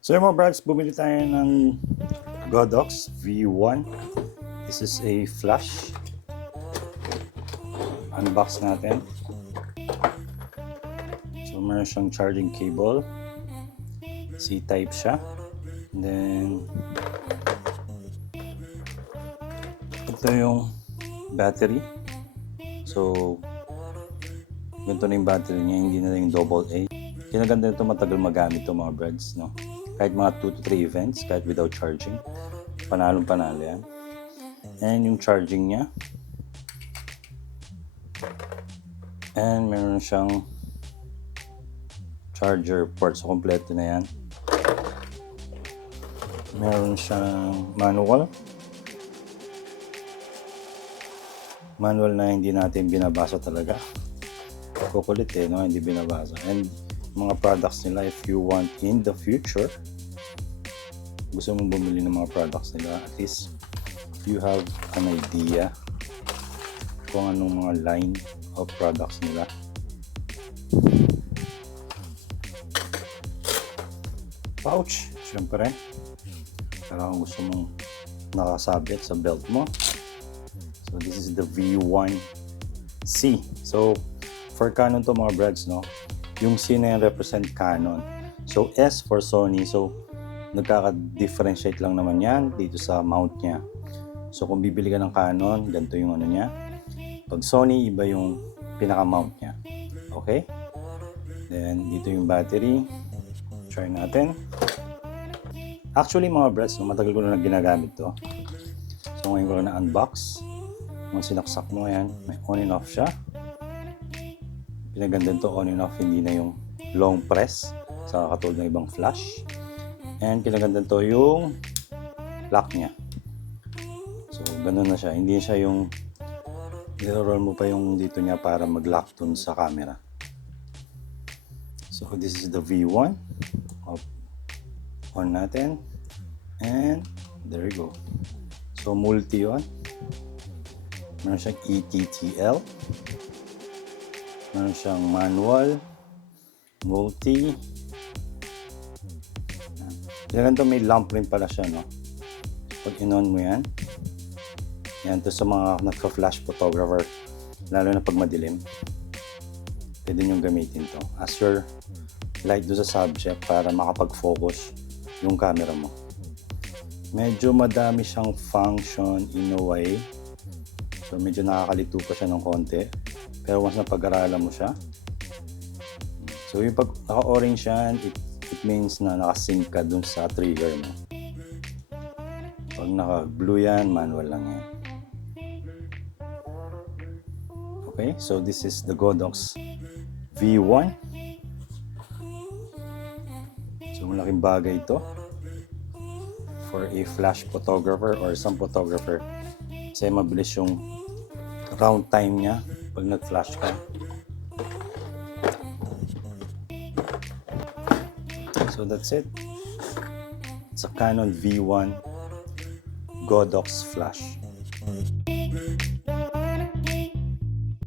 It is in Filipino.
So yung mga brads, bumili tayo ng Godox V1. This is a flash. Unbox natin. So meron siyang charging cable. C-type siya. And then ito yung battery. So ganito na yung battery niya, hindi na yung double A. Kinaganda nito, matagal magamit ito mga brads, no? Kahit mga 2 to 3 events, kahit without charging, panalong panalo yan. And yung charging niya, and meron siyang charger port, so kompleto na yan. Meron siyang manual na hindi natin binabasa talaga. Kukulit no? Hindi binabasa. And mga products nila, if you want in the future, gusto mong bumili ng mga products nila, at least you have an idea kung anong mga line of products nila. Pouch, syempre. Kung gusto mong nakasabit sa belt mo. So this is the V1C. So for Canon to mga brads, no? Yung C na yan represent Canon. So S for Sony. So nagkaka-differentiate lang naman yan dito sa mount niya. So kung bibili ka ng Canon, ganito yung ano niya. Pag Sony, iba yung pinaka-mount niya. Okay? Then dito yung battery. Try natin. Actually mga brads, no, matagal ko na ginagamit to. So ngayon ko na unbox. Kung sinaksak mo yan, may on and off siya. Pinaganda to on and off, hindi na yung long press sa katulad ng ibang flash. And pinaganda to yung lock niya. So ganun na siya, hindi siya yung niro-roll mo pa yung dito niya para mag-lock dun sa camera. So this is the V1. On natin. And there you go. So multi on. Meron siyang ETTL. Meron siyang manual. Multi. Ganito may lamp rin pala siya, no? Pag in-on mo yan. Yan to sa mga nagka-flash photographer. Lalo na pag madilim. Pwede nyo gamitin to as your light do sa subject para makapag-focus yung camera mo. Medyo madami siyang function in a way. So medyo nakakalito pa siya ng konti. Pero once na pag-aralan mo siya. So yung pag naka-orange yan, it means na nakasync ka dun sa trigger mo. Pag naka-blue yan, manual lang yan. Okay, so this is the Godox V1. So malaking bagay ito for a flash photographer or some photographer. Kasi mabilis yung round time niya pag nag-flash ka. So that's it. It's a Canon V1 Godox flash.